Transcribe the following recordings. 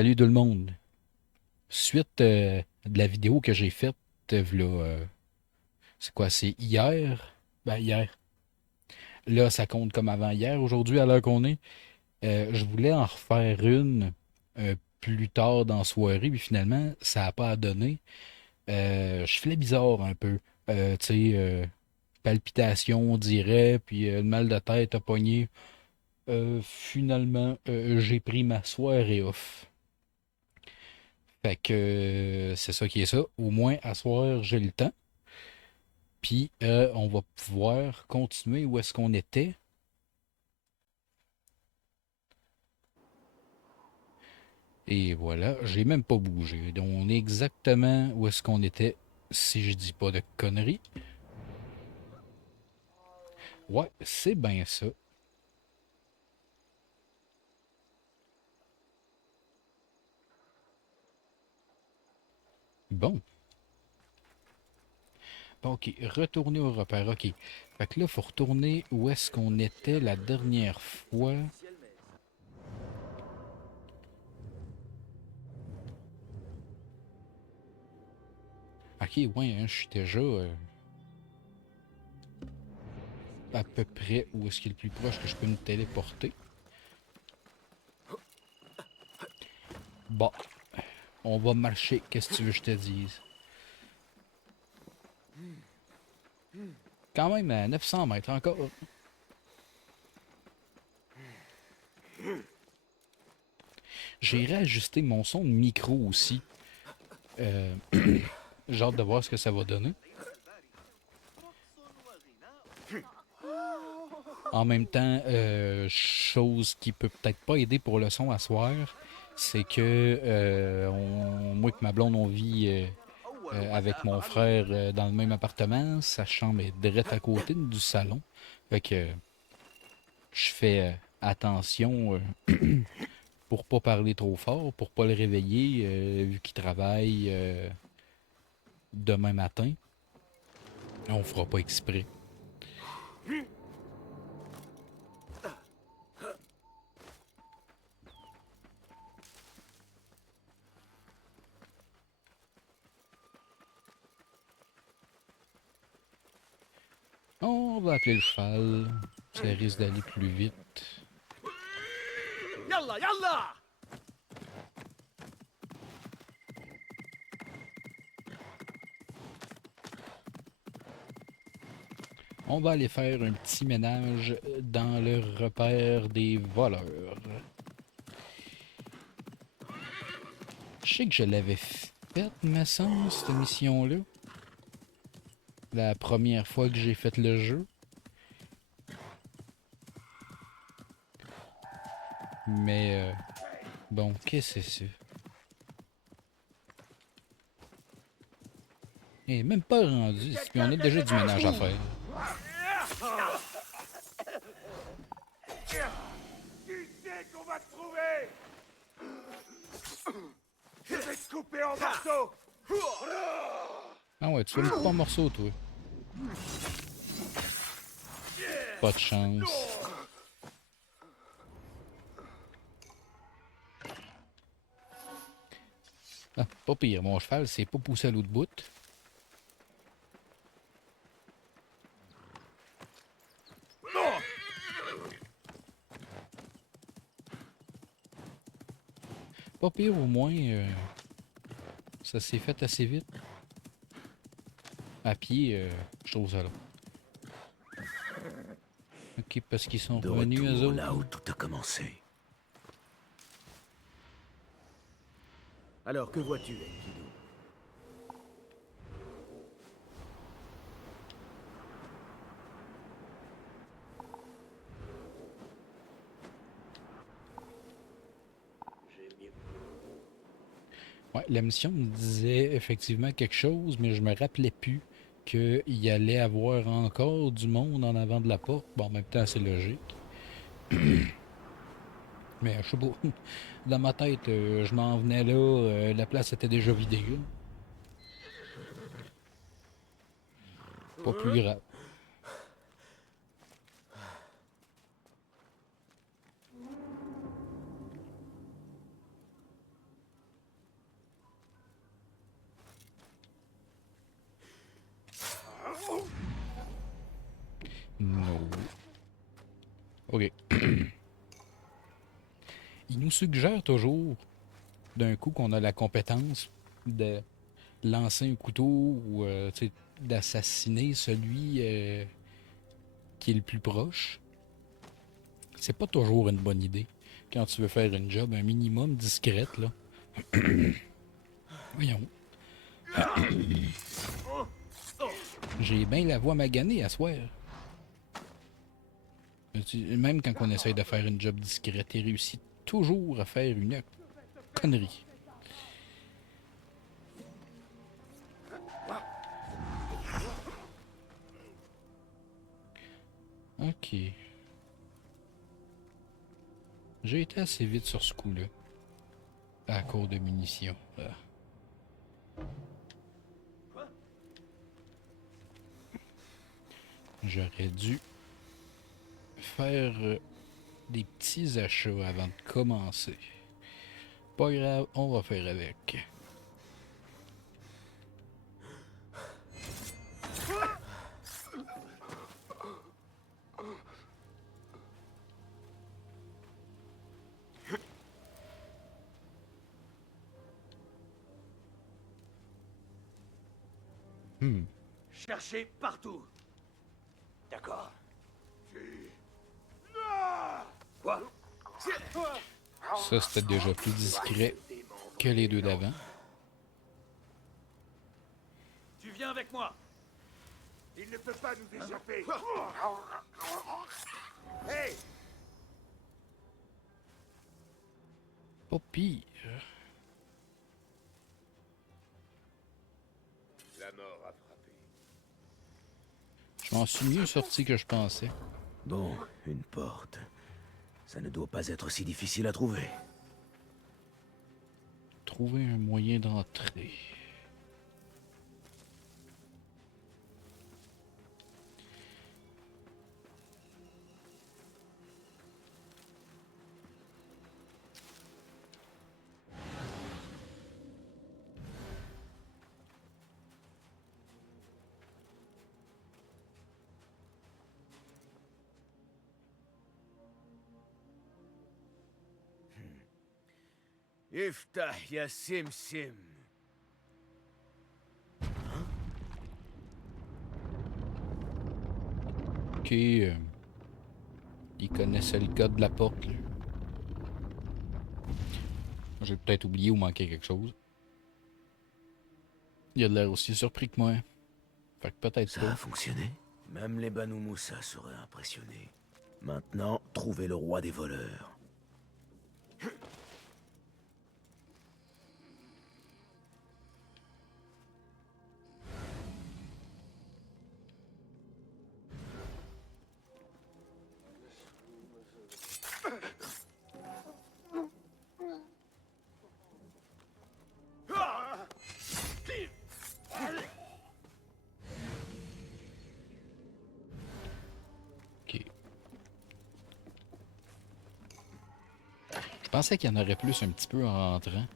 Salut tout le monde. Suite de la vidéo que j'ai faite, v'là, c'est quoi, c'est hier? Ben hier. Là, ça compte comme avant-hier, aujourd'hui, à l'heure qu'on est. Je voulais en refaire une plus tard dans la soirée, puis finalement, ça n'a pas donné. Je filais bizarre un peu. Tu sais, palpitations, on dirait, puis le mal de tête a pogné. Finalement, j'ai pris ma soirée off. Fait que c'est ça qui est ça. Au moins, à soir, j'ai le temps. Puis on va pouvoir continuer où est-ce qu'on était. Et voilà, j'ai même pas bougé. Donc on est exactement où est-ce qu'on était, si je dis pas de conneries. Ouais, c'est bien ça. Bon. Bon, ok, retourner au repère. Ok. Fait que là, faut retourner où est-ce qu'on était la dernière fois. Ok, ouais, hein, je suis déjà à peu près où est-ce qu'il est le plus proche que je peux me téléporter. Bon, on va marcher, qu'est-ce que tu veux que je te dise? Quand même à 900 mètres encore. J'ai réajusté mon son de micro aussi. Euh, J'ai hâte de voir ce que ça va donner. En même temps, chose qui peut peut-être pas aider pour le son à soir, c'est que moi et ma blonde, on vit avec mon frère dans le même appartement. Sa chambre est direct à côté du salon. Fait que je fais attention pour pas parler trop fort, pour pas le réveiller, vu qu'il travaille demain matin. On fera pas exprès. On va appeler le cheval. Ça risque d'aller plus vite. يلا يلا. On va aller faire un petit ménage dans le repère des voleurs. Je sais que je l'avais faite, me semble, cette mission-là. La première fois que j'ai fait le jeu. Mais bon, qu'est-ce que c'est ça? Il est même pas rendu, puis on Quelqu'un a des déjà du ménage à dépêche. faire. Qui c'est qu'on va te trouver? Je vais te couper en morceaux. Ah ouais, tu vas me couper en morceaux, toi. Pas de chance. Ah, pas pire, mon cheval, c'est pas poussé à l'autre bout. Pas pire, au moins, ça s'est fait assez vite. À pied, je trouve ça là. Ok, parce qu'ils sont De revenus, eux retour autres. là où tout a commencé. Alors que vois-tu, Enkidu? Ouais, la mission me disait effectivement quelque chose, mais je me rappelais plus qu'il y allait avoir encore du monde en avant de la porte. Bon, en même temps, c'est logique. Mais je sais pas. Dans ma tête, je m'en venais là, la place était déjà vidée, là. Pas plus grave. Ok. Il nous suggère toujours, d'un coup, qu'on a la compétence de lancer un couteau ou tu sais, d'assassiner celui qui est le plus proche. C'est pas toujours une bonne idée. Quand tu veux faire une job un minimum discrète, là. Voyons. J'ai bien la voix maganée à soir. Même quand on essaye de faire une job discrète, il réussit toujours à faire une connerie. Ok. J'ai été assez vite sur ce coup-là. À cause de munitions. Ah. J'aurais dû faire des petits achats avant de commencer. Pas grave, on va faire avec. Hmm. Cherchez partout. D'accord. Quoi? Ça, c'était déjà plus discret que les deux d'avant. Tu viens avec moi. Il ne peut pas nous échapper. Hey! Pas pire. La mort a frappé. Je m'en suis mieux sorti que je pensais. Bon, une porte. Ça ne doit pas être si difficile à trouver. Trouver un moyen d'entrer. Iftah ya Sim Sim. Ok. Il connaissait le code de la porte. Là. J'ai peut-être oublié ou manqué quelque chose. Il a l'air aussi surpris que moi. Fait que peut-être Ça pas. a fonctionné. Même les Banu Moussa seraient impressionnés. Maintenant, trouvez le roi des voleurs. Ok. Je pensais qu'il y en aurait plus un petit peu en rentrant.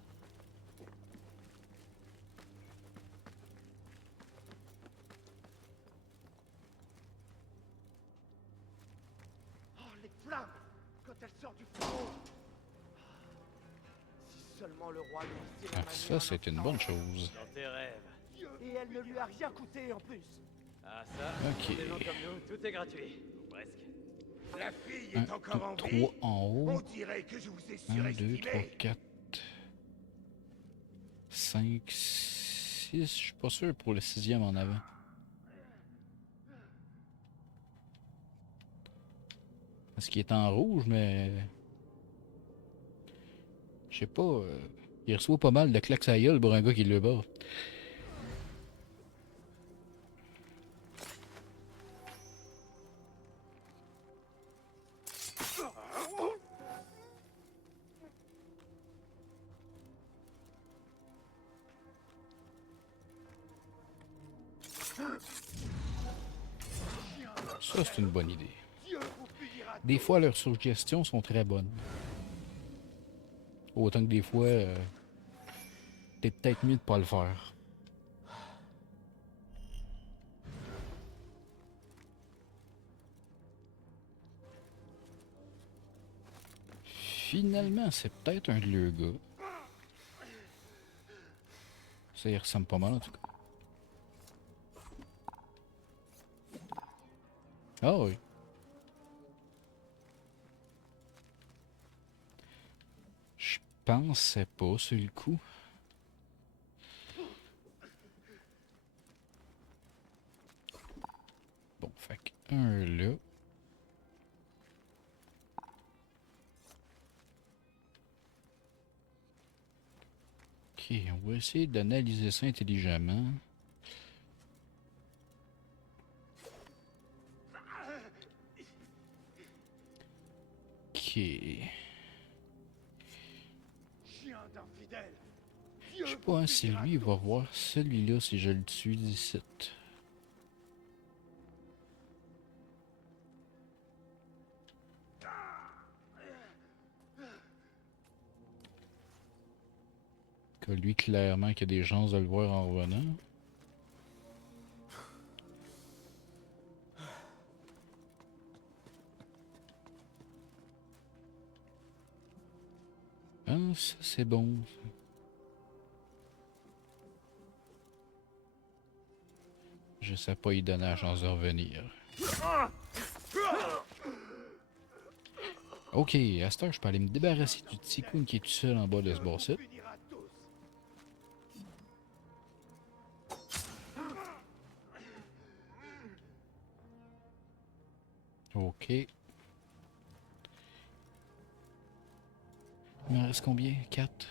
Oh, les flammes! Quand elle sort du four! Si seulement le roi lui laissait la Ah, main ça, c'est une bonne chose. Dans tes rêves. Et elle ne lui a rien coûté en plus! Ah ça, Ok. pour des gens comme nous, tout est gratuit. Ou presque. La fille 1, est encore 2, en 3 vie! en haut. On dirait que je vous ai 1, 2, 3, surestimé! 4, 5, 6. Je suis pas sûr pour le sixième en avant. Parce qu'il est en rouge, mais... Je sais pas. Il reçoit pas mal de claques à gueule pour un gars qui le bat. Ça, c'est une bonne idée. Dieu vous punira! Des fois, leurs suggestions sont très bonnes. Autant que des fois, t'es peut-être mieux de pas le faire. Finalement, c'est peut-être un de leurs gars. Ça, il ressemble pas mal en tout cas. Ah oui. Je pensais pas sur le coup. Bon, fait qu'un là. Ok, on va essayer d'analyser ça intelligemment. Ok. Chien d'infidèle. Je sais pas hein, si lui il va voir celui-là si je le tue d'ici. Que lui, clairement, qu'il y a des chances de le voir en revenant. Ah, ça c'est bon. Je sais pas, il donner la chance de revenir. Ok, à cette heure, je peux aller me débarrasser du Ticoun qui est tout seul en bas de ce boss-là. Finira tous. Ok. Il me reste combien? 4.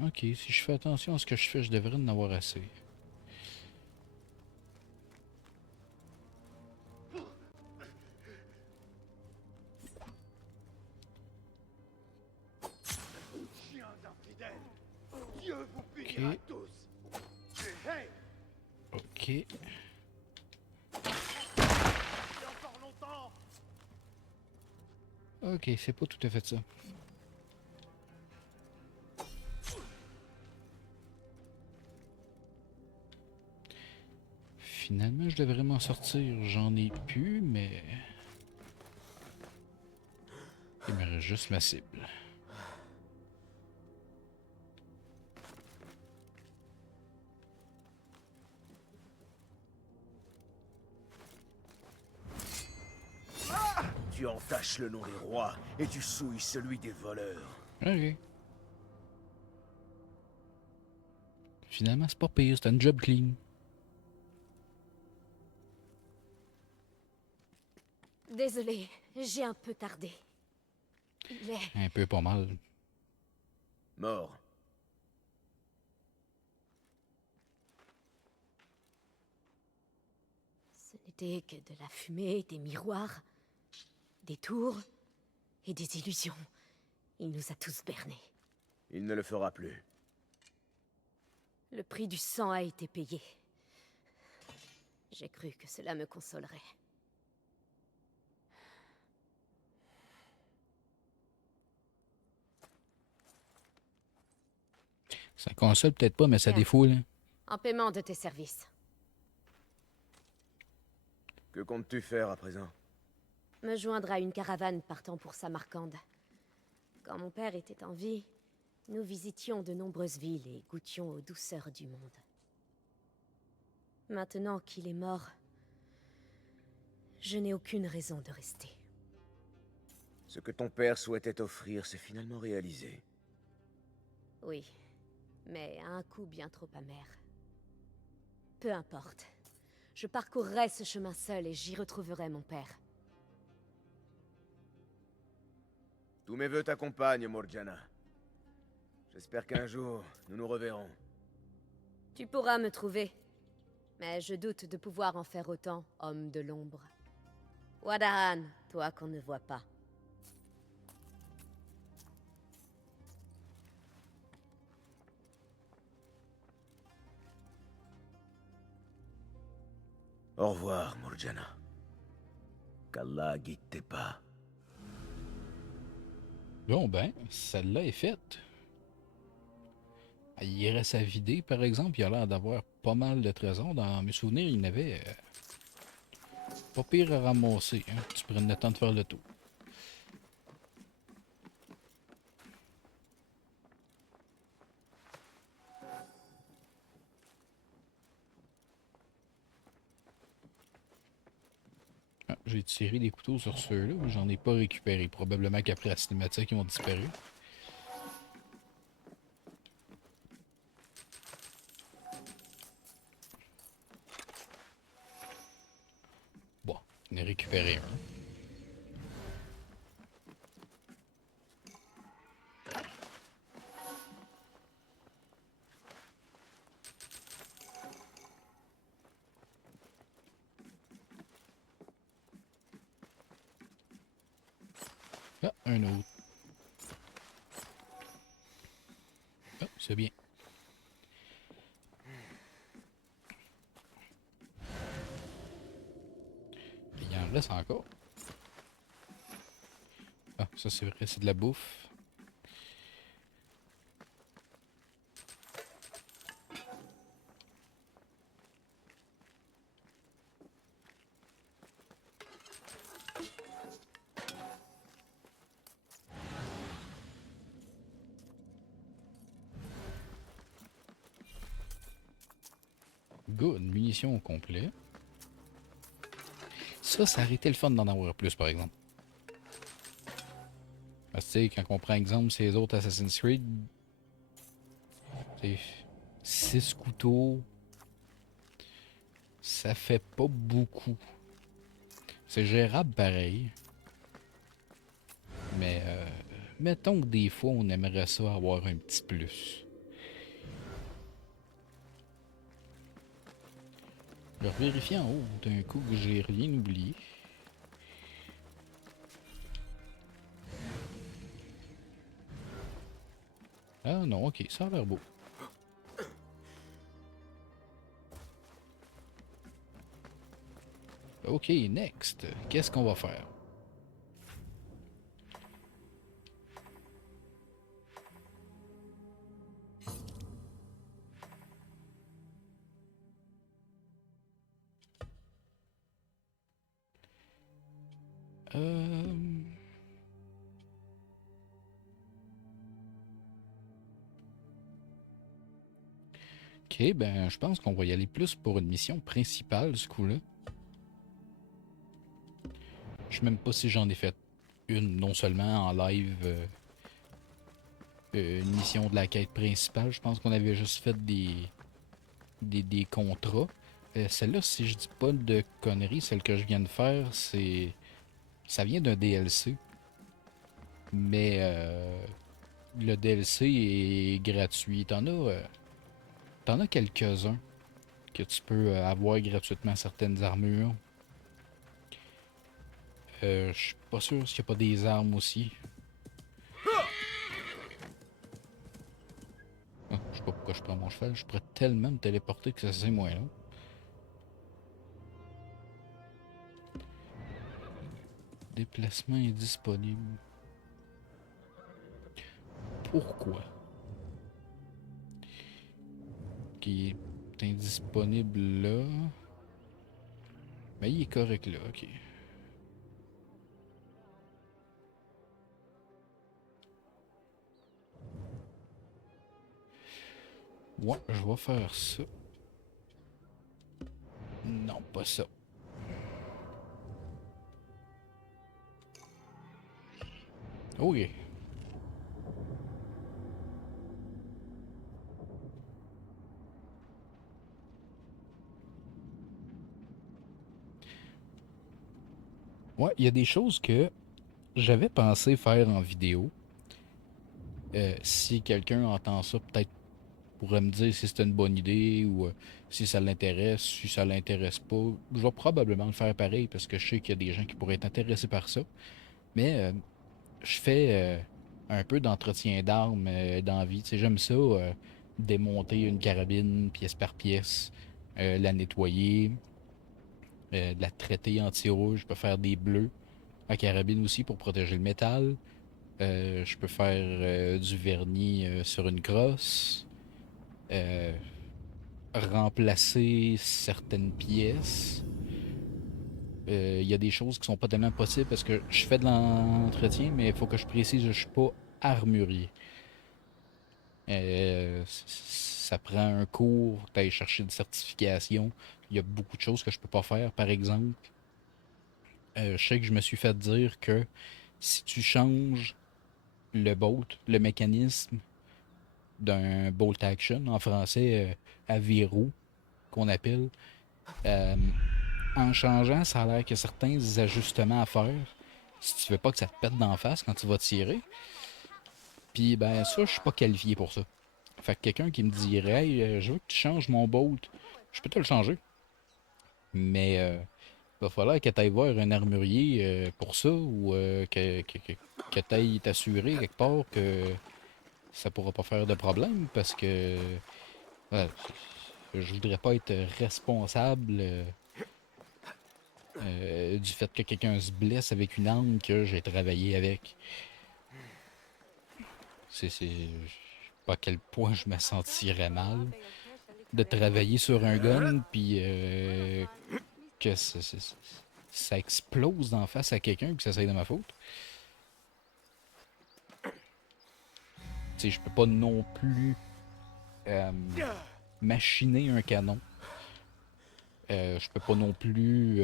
Ok, si je fais attention à ce que je fais, je devrais en avoir assez. Chien d'infidèle. Dieu vous punira Ok. tous. Hey, Ok. et encore longtemps. Ok, c'est pas tout à fait ça. Finalement, je devrais m'en sortir. J'en ai plus, mais... Il me reste juste ma cible. Tu entaches le nom des rois et tu souilles celui des voleurs. Ok. Finalement, c'est pas pire, c'est un job clean. Désolée, j'ai un peu tardé. Il est... Un peu pas mal. Mort. Ce n'était que de la fumée, des miroirs, des tours et des illusions. Il nous a tous bernés. Il ne le fera plus. Le prix du sang a été payé. J'ai cru que cela me consolerait. Ça console peut-être pas, mais ça Tiens. défoule. Hein. En paiement de tes services. Que comptes-tu faire à présent? Me joindre à une caravane partant pour Samarcande. Quand mon père était en vie, nous visitions de nombreuses villes et goûtions aux douceurs du monde. Maintenant qu'il est mort, je n'ai aucune raison de rester. Ce que ton père souhaitait t'offrir s'est finalement réalisé. Oui, mais à un coût bien trop amer. Peu importe. Je parcourrai ce chemin seul et j'y retrouverai mon père. Tous mes vœux t'accompagnent, Morgiana. J'espère qu'un jour, nous nous reverrons. Tu pourras me trouver. Mais je doute de pouvoir en faire autant, homme de l'ombre. Wadahan, toi qu'on ne voit pas. Au revoir, Morgiana. Qu'Allah guide tes pas. Bon ben, celle-là est faite. Il reste à vider, par exemple. Il a l'air d'avoir pas mal de trésors. Dans mes souvenirs, il y en avait pas pire à ramasser. Hein. Tu prennes le temps de faire le tour. Ah, j'ai tiré des couteaux sur ceux-là, mais j'en ai pas récupéré. Probablement qu'après la cinématique, ils ont disparu. Bon, on a récupéré un. Ah, un autre. Ah, c'est bien. Il en reste encore. Ah, ça c'est vrai, c'est de la bouffe. Good, munitions au complet. Ça aurait été le fun d'en avoir plus, par exemple. Parce que, tu sais, quand on prend exemple ces autres Assassin's Creed, c'est 6 couteaux, ça fait pas beaucoup. C'est gérable pareil. Mais, mettons que des fois, on aimerait ça avoir un petit plus. Je vais vérifier en haut d'un coup que j'ai rien oublié. Ah non, ok, ça a l'air beau. Ok, next. Qu'est-ce qu'on va faire? Euh... Ok, ben je pense qu'on va y aller plus pour une mission principale ce coup-là. Je sais même pas si j'en ai fait une, non seulement en live, une mission de la quête principale. Je pense qu'on avait juste fait des contrats. Celle-là, si je dis pas de conneries, celle que je viens de faire, ça vient d'un DLC. Mais le DLC est gratuit. T'en as quelques-uns que tu peux avoir gratuitement certaines armures. Je suis pas sûr s'il n'y a pas des armes aussi. Ah, je sais pas pourquoi je prends mon cheval. Je pourrais tellement me téléporter que ça c'est moins long. Déplacement indisponible. Pourquoi? Qui est indisponible là. Mais il est correct là, ok. Ouais, je vais faire ça. Non, pas ça. Ok. Ouais, il y a des choses que j'avais pensé faire en vidéo. Si quelqu'un entend ça, peut-être pourrait me dire si c'est une bonne idée ou si ça l'intéresse, si ça l'intéresse pas. Je vais probablement le faire pareil parce que je sais qu'il y a des gens qui pourraient être intéressés par ça. Mais je fais un peu d'entretien d'armes dans la vie. Tu sais, j'aime ça, démonter une carabine pièce par pièce, la nettoyer, de la traiter anti-rouge. Je peux faire des bleus à carabine aussi pour protéger le métal. Je peux faire du vernis sur une crosse. Euh, remplacer certaines pièces. Il y a des choses qui sont pas tellement possibles parce que je fais de l'entretien, mais il faut que je précise, je suis pas armurier. Ça prend un cours, t'ailles chercher une certification. Il y a beaucoup de choses que je peux pas faire. Par exemple, je sais que je me suis fait dire que si tu changes le bolt, le mécanisme d'un bolt action, en français à verrou, qu'on appelle, euh, en changeant, ça a l'air qu'il y a certains ajustements à faire si tu veux pas que ça te pète d'en face quand tu vas tirer. Puis ben ça, je suis pas qualifié pour ça. Fait que quelqu'un qui me dirait hey, je veux que tu changes mon bolt, je peux te le changer. Mais va falloir que tu ailles voir un armurier pour ça ou que tu ailles t'assurer quelque part que ça pourra pas faire de problème parce que ouais, je voudrais pas être responsable du fait que quelqu'un se blesse avec une arme que j'ai travaillé avec. Je sais pas à quel point je me sentirais mal de travailler sur un gun puis que ça explose d'en face à quelqu'un que ça soit de ma faute. Tu sais, je peux pas non plus machiner un canon. Je peux pas non plus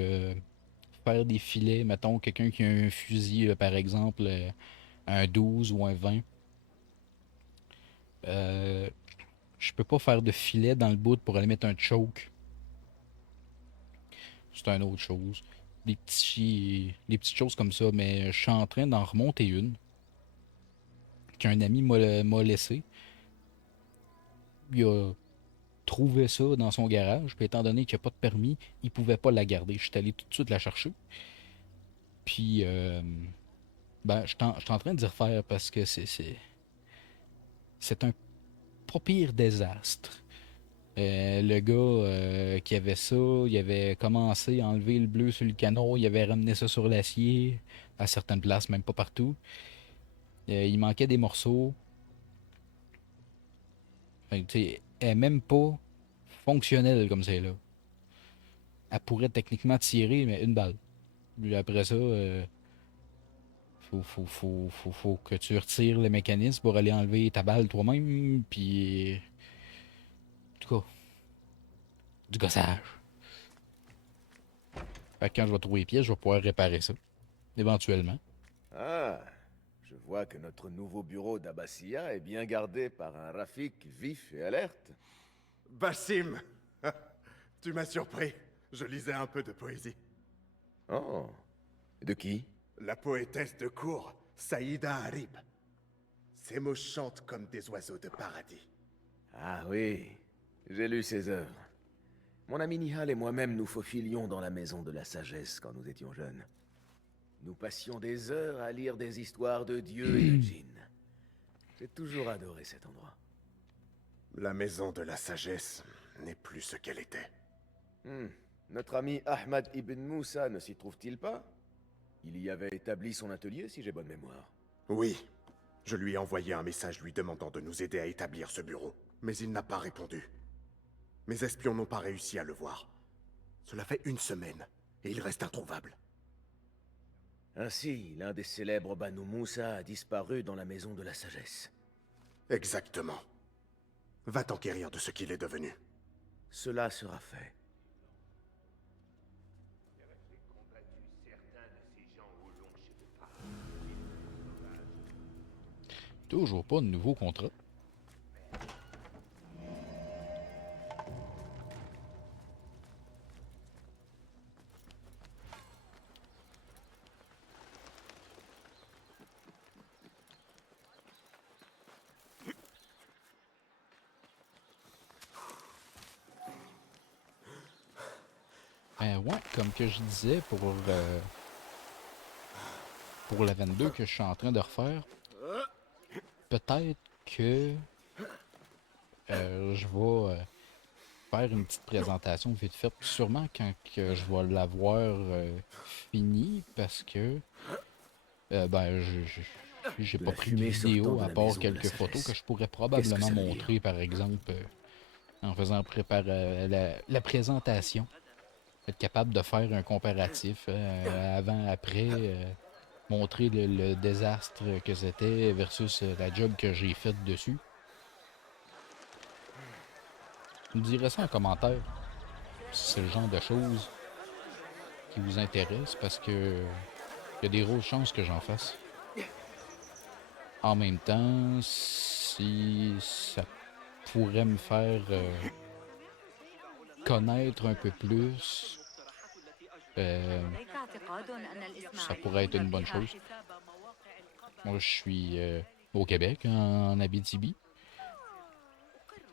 faire des filets. Mettons, quelqu'un qui a un fusil, là, par exemple, un 12 ou un 20. Je peux pas faire de filet dans le bout pour aller mettre un choke. C'est une autre chose. Des petites choses comme ça, mais je suis en train d'en remonter une qu'un ami m'a laissé. Il a trouvé ça dans son garage, puis étant donné qu'il n'y a pas de permis, il pouvait pas la garder. Je suis allé tout de suite la chercher. Puis, ben, je suis en train d'y refaire parce que c'est un pas pire désastre. Le gars qui avait ça, il avait commencé à enlever le bleu sur le canon, il avait ramené ça sur l'acier, à certaines places, même pas partout. Il manquait des morceaux. Fait que, tu sais, elle est même pas fonctionnelle comme c'est là. Elle pourrait techniquement tirer, mais une balle. Puis après ça, faut que tu retires le mécanisme pour aller enlever ta balle toi-même, puis... En tout cas, du gossage. Fait que quand je vais trouver les pièces, je vais pouvoir réparer ça. Éventuellement. Ah, je vois que notre nouveau bureau d'Abbassia est bien gardé par un Rafik vif et alerte. Bassim, tu m'as surpris. Je lisais un peu de poésie. Oh, de qui? La poétesse de cour, Saïda Harib. Ses mots chantent comme des oiseaux de paradis. Ah oui, j'ai lu ses œuvres. Mon ami Nihal et moi-même nous faufilions dans la maison de la sagesse quand nous étions jeunes. Nous passions des heures à lire des histoires de dieux et de djinns. J'ai toujours adoré cet endroit. La maison de la sagesse n'est plus ce qu'elle était. Notre ami Ahmad ibn Moussa ne s'y trouve-t-il pas? Il y avait établi son atelier, si j'ai bonne mémoire. Oui, je lui ai envoyé un message lui demandant de nous aider à établir ce bureau, mais il n'a pas répondu. Mes espions n'ont pas réussi à le voir. Cela fait 1 semaine, et il reste introuvable. Ainsi, l'un des célèbres Banu Moussa a disparu dans la maison de la sagesse. Exactement. Va t'enquérir de ce qu'il est devenu. Cela sera fait. Toujours pas de nouveau contrat. Ouais, comme que je disais pour la 22 que je suis en train de refaire, peut-être que je vais faire une petite présentation vite faite, sûrement quand que je vais l'avoir fini, parce que ben j'ai La pas pris de fumée sortant vidéo de à la part maison de la quelques photos sagesse. que je pourrais Qu'est-ce que probablement ça veut dire? montrer, par exemple, en faisant préparer la présentation. Être capable de faire un comparatif avant-après, montrer le désastre que c'était versus la job que j'ai faite dessus. Vous me direz ça en commentaire si c'est le genre de choses qui vous intéresse parce que il y a des grosses chances que j'en fasse. En même temps, si ça pourrait me faire connaître un peu plus, ça pourrait être une bonne chose. Moi, je suis au Québec, en Abitibi.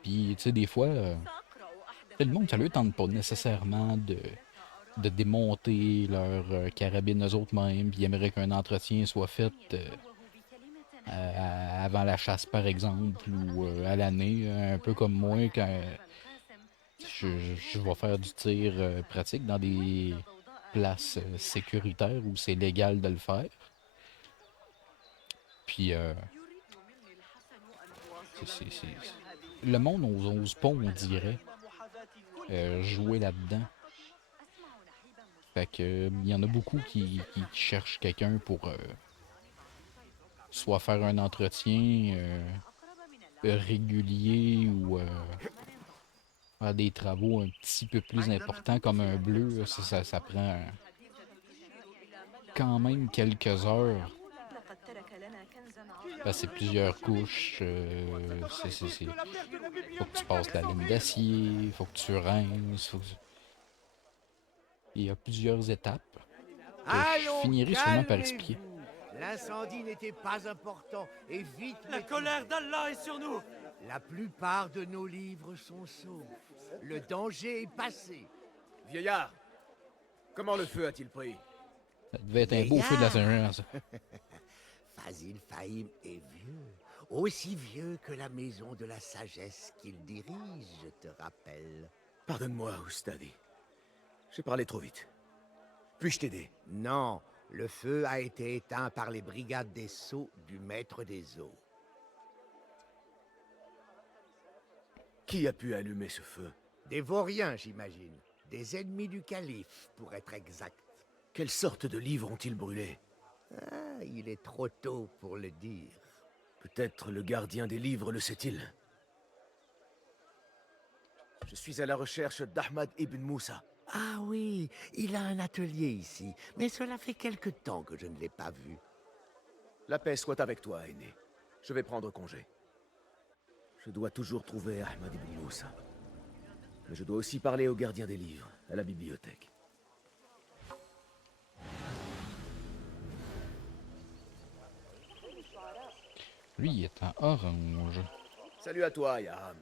Puis, tu sais, des fois, le monde, ça leur tente pas nécessairement de démonter leur carabine eux autres mêmes, puis ils aimeraient qu'un entretien soit fait avant la chasse, par exemple, ou à l'année, un peu comme moi, quand je vais faire du tir pratique dans des places sécuritaires où c'est légal de le faire. Puis, le monde n'ose pas, on dirait, jouer là-dedans. Fait que il y en a beaucoup qui cherchent quelqu'un pour soit faire un entretien régulier ou faire des travaux un petit peu plus importants comme un bleu. Ça prend quand même quelques heures. C'est plusieurs couches. Faut que tu passes la laine d'acier, faut que tu rinces. Il y a plusieurs étapes que je finirai sûrement par expliquer. L'incendie n'était pas important et vite. La colère d'Allah est sur nous! La plupart de nos livres sont saufs. Le danger est passé. Vieillard, comment le feu a-t-il pris? Ça devait être un beau feu de la Saint-Jean, ça. Fazil Fahim est vieux. Aussi vieux que la maison de la sagesse qu'il dirige, je te rappelle. Pardonne-moi, Oustadi. J'ai parlé trop vite. Puis-je t'aider? Non, le feu a été éteint par les brigades des sceaux du maître des eaux. Qui a pu allumer ce feu? Des vauriens, j'imagine. Des ennemis du calife, pour être exact. Quelle sorte de livres ont-ils brûlé? Ah, il est trop tôt pour le dire. Peut-être le gardien des livres le sait-il. Je suis à la recherche d'Ahmad ibn Moussa. Ah oui, il a un atelier ici, mais cela fait quelque temps que je ne l'ai pas vu. La paix soit avec toi, aîné. Je vais prendre congé. Je dois toujours trouver Ahmad ibn Moussa. Mais je dois aussi parler au gardien des livres, à la bibliothèque. Lui, il est en orange. Salut à toi, Yaham.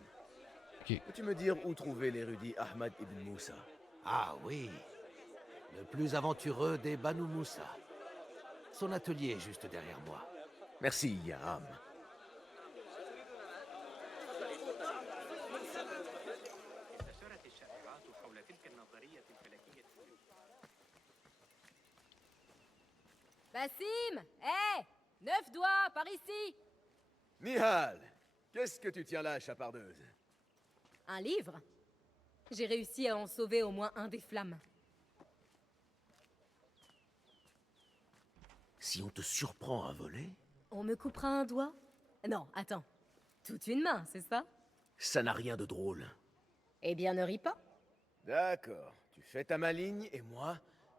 Ok. Peux-tu me dire où trouver l'érudit Ahmad ibn Moussa? Ah oui, le plus aventureux des Banu Moussa. Son atelier est juste derrière moi. Merci, Yaham. Bassim! Hé! 9 doigts, par ici! Nihal, qu'est-ce que tu tiens là, chapardeuse? Un livre? J'ai réussi à en sauver au moins un des flammes. Si on te surprend à voler, On me coupera un doigt? Non, attends. Toute une main, c'est ça? ça n'a rien de drôle. Eh bien, ne ris pas. D'accord, tu fais ta maligne et moi,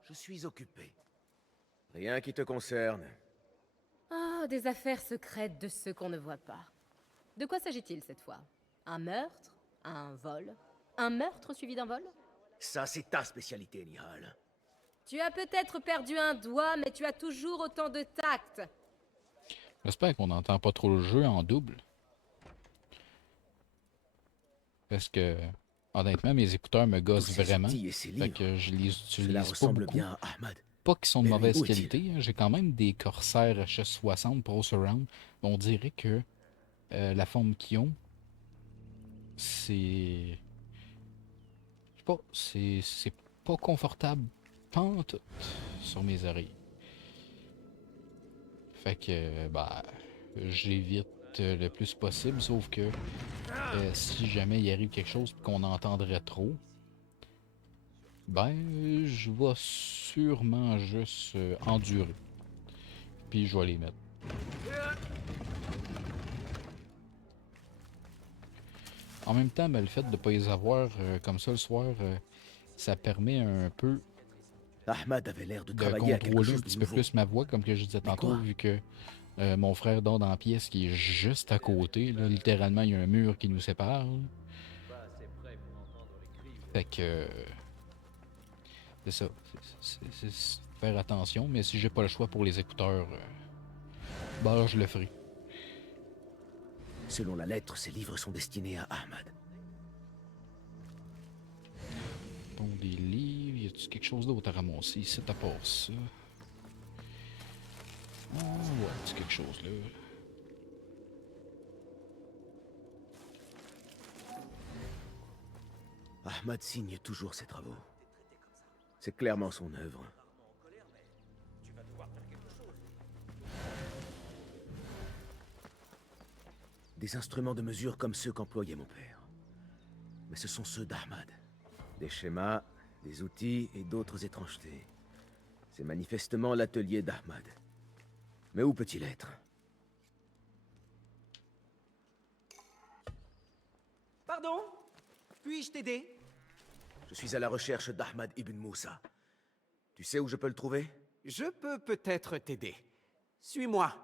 Je suis occupé. rien qui te concerne. Ah, des affaires secrètes de ceux qu'on ne voit pas. De quoi s'agit-il cette fois? Un meurtre? Un vol? Un meurtre suivi d'un vol? Ça, c'est ta spécialité, Nihal. Tu as peut-être perdu un doigt, mais tu as toujours autant de tact. J'espère qu'on n'entend pas trop le jeu en double. Parce que, honnêtement, mes écouteurs me gossent Tous ces vraiment. outils et ces Fait livres, que je les Cela utilise pas ressemble beaucoup. bien à Ahmad. Pas qu'ils sont de Mais lui, mauvaise où est-il? qualité, hein. J'ai quand même des Corsair HS60 Pro Surround. On dirait que la forme qu'ils ont, c'est... Je sais pas, c'est pas confortable pantoute sur mes oreilles. Fait que, bah, j'évite le plus possible, sauf que Si jamais il arrive quelque chose qu'on entendrait trop, ben, je vais sûrement juste endurer. Puis je vais les mettre. En même temps, ben, le fait de ne pas les avoir comme ça le soir, ça permet un peu Ahmad avait l'air de de travailler à quelque contrôler un chose de petit peu nouveau. plus ma voix, comme que je disais tantôt, quoi? vu que mon frère dort dans la pièce qui est juste à côté. Là, littéralement, il y a un mur qui nous sépare. Là. Fait que c'est ça. C'est faire attention, mais si j'ai pas le choix pour les écouteurs, bah je le ferai. Selon la lettre, ces livres sont destinés à Ahmad. Bon, des livres, y a-tu quelque chose d'autre à ramasser ici à part ça? Ah ouais, c'est quelque chose là. Ahmad signe toujours ses travaux. C'est clairement son œuvre. Des instruments de mesure comme ceux qu'employait mon père. Mais ce sont ceux d'Ahmad. Des schémas, des outils et d'autres étrangetés. C'est manifestement l'atelier d'Ahmad. Mais où peut-il être? Pardon? Puis-je t'aider? Je suis à la recherche d'Ahmad ibn Moussa. Tu sais où je peux le trouver? Je peux peut-être t'aider. Suis-moi.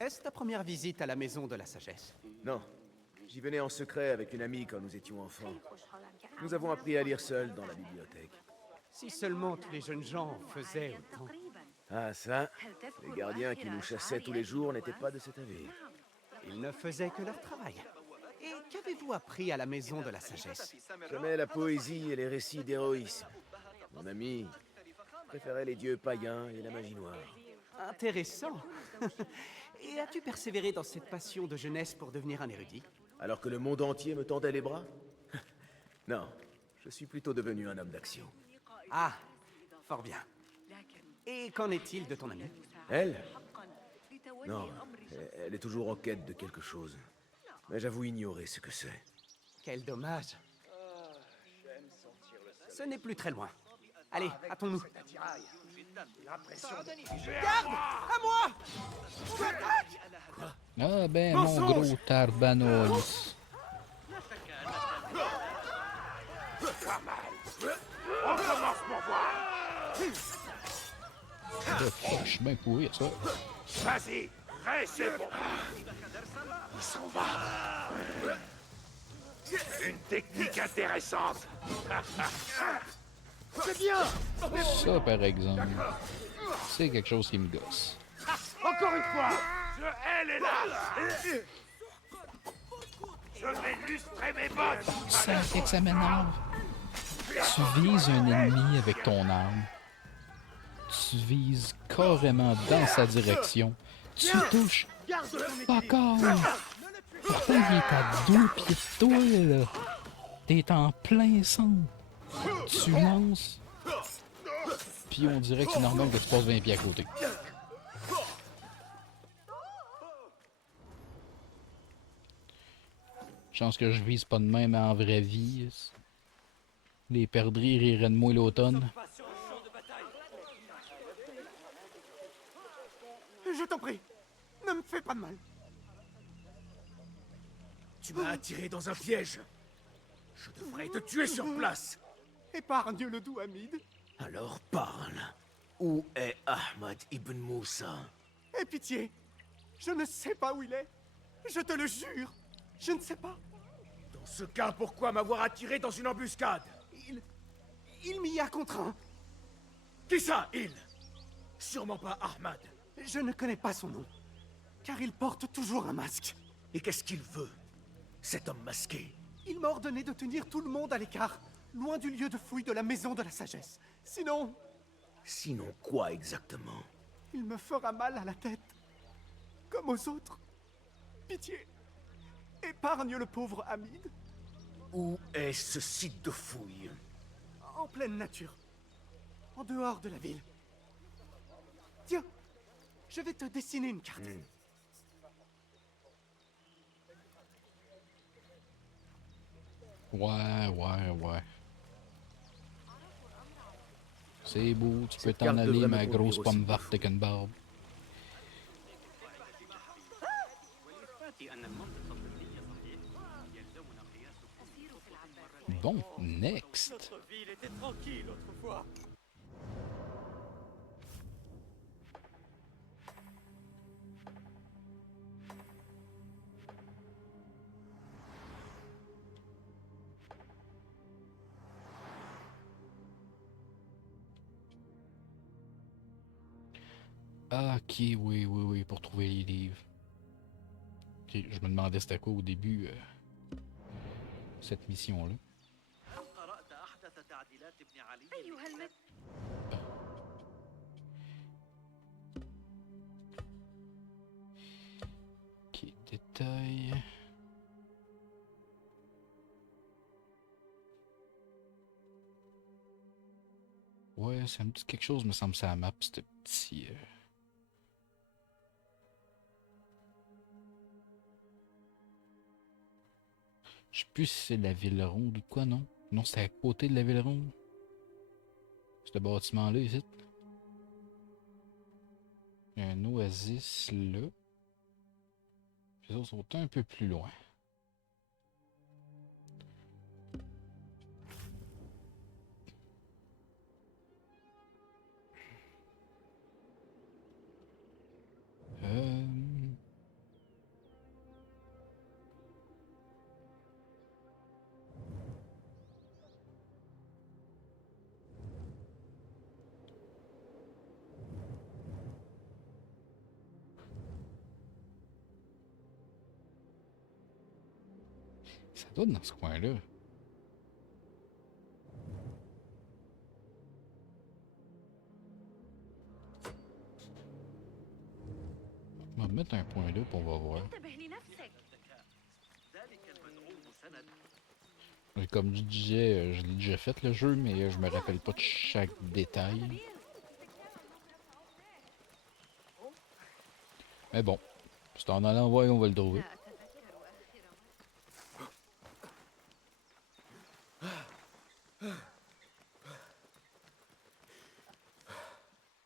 Est-ce ta première visite à la Maison de la Sagesse? Non. J'y venais en secret avec une amie quand nous étions enfants. Nous avons appris à lire seuls dans la bibliothèque. Si seulement tous les jeunes gens faisaient autant. Ah ça, les gardiens qui nous chassaient tous les jours n'étaient pas de cet avis. Ils ne faisaient que leur travail. Et qu'avez-vous appris à la Maison de la Sagesse? J'aimais la poésie et les récits d'héroïsme. Mon ami préférait les dieux païens et la magie noire. Intéressant. Et as-tu persévéré dans cette passion de jeunesse pour devenir un érudit? Alors que le monde entier me tendait les bras? Non, je suis plutôt devenu un homme d'action. Ah, fort bien. Et qu'en est-il de ton amie? Elle? Non, elle est toujours en quête de quelque chose. Mais j'avoue ignorer ce que c'est. Quel dommage. Ce n'est plus très loin. Allez, hâtons-nous. Garde! À moi! On m'attaque! Ah ben, mon gros Tarbanolis. Je suis bien pourri à ça. Vas-y, reste bon. Il s'en va. Une technique intéressante. C'est bien! Ça, par exemple, c'est quelque chose qui me gosse. Encore une fois. Elle est là. Je vais lustrer mes bottes. Ça fait que ça m'énerve. Tu vises un ennemi avec ton arme. Tu vises carrément dans sa direction. Tu touches pas encore. Pourtant, il est à 2 pieds de toi, là. T'es en plein sang. Tu lances. Puis on dirait que c'est normal que tu passes 20 pieds à côté. Chance que je vise pas de même en vraie vie. Les perdrix riraient de moi l'automne. Je t'en prie, ne me fais pas de mal. Tu m'as attiré dans un piège. Je devrais te tuer sur place. Épargne le doux Hamid. Alors parle. Où est Ahmad ibn Moussa? Aie pitié. Je ne sais pas où il est. Je te le jure. Je ne sais pas. Dans ce cas, pourquoi m'avoir attiré dans une embuscade? Il m'y a contraint. Qui ça, il? Sûrement pas Ahmad. Je ne connais pas son nom. Car il porte toujours un masque. Et qu'est-ce qu'il veut, cet homme masqué? Il m'a ordonné de tenir tout le monde à l'écart, loin du lieu de fouille de la Maison de la Sagesse. Sinon, Sinon quoi exactement? il me fera mal à la tête. Comme aux autres. Pitié. Épargne le pauvre Hamid. Où est ce site de fouille? En pleine nature. En dehors de la ville. Tiens, je vais te dessiner une carte. Ouais. C'est beau, tu peux Cette t'en carte aller, devrait me ma conduire grosse au pomme site de verte fou. avec une barbe. Bon, next. Notre ville était tranquille autrefois. Ah, ok, oui, pour trouver les livres. Ok, je me demandais c'était quoi au début, cette mission-là. Ok, détail. Ouais, ça me dit quelque chose, me semble, ça la map, ce petit... Je sais plus si c'est la ville ronde ou quoi, non? Non, c'était à côté de la ville ronde. Ce bâtiment-là, ici. Il y a un oasis là. Les autres sont un peu plus loin. Euh... Ça doit être dans ce coin-là. On va mettre un point là, puis on va voir. Et comme je disais, je l'ai déjà fait le jeu, mais je me rappelle pas de chaque détail. Mais bon, c'est en allant voir, on va le trouver.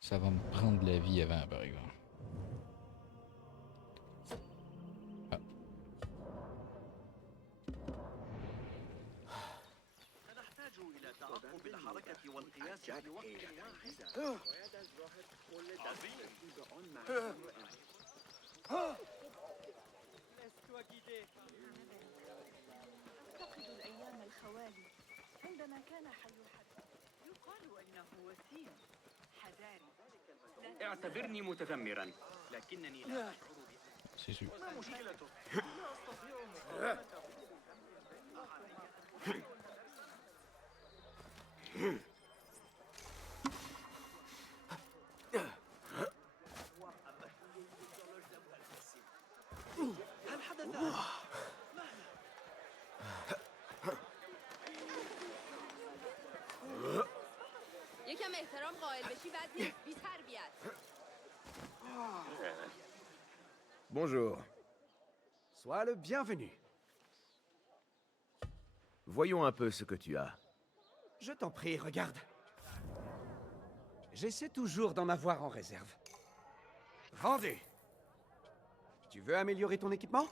Ça va me prendre de la vie avant, par exemple. Ah. Laisse-toi guider. أعتقد الأيام الخوالي عندما كان حي الحد يقال أنه وسيم حذاري اعتبرني متذمرا لكنني لا أشعر C'est sûr. ما مشكلته هل حدث یکم احترام قائل بشی بد نیست بی تربیت. Bonjour. Sois le bienvenu. Voyons un peu ce que tu as. Je t'en prie, regarde. J'essaie toujours d'en avoir en réserve. Vendu. Tu veux améliorer ton équipement?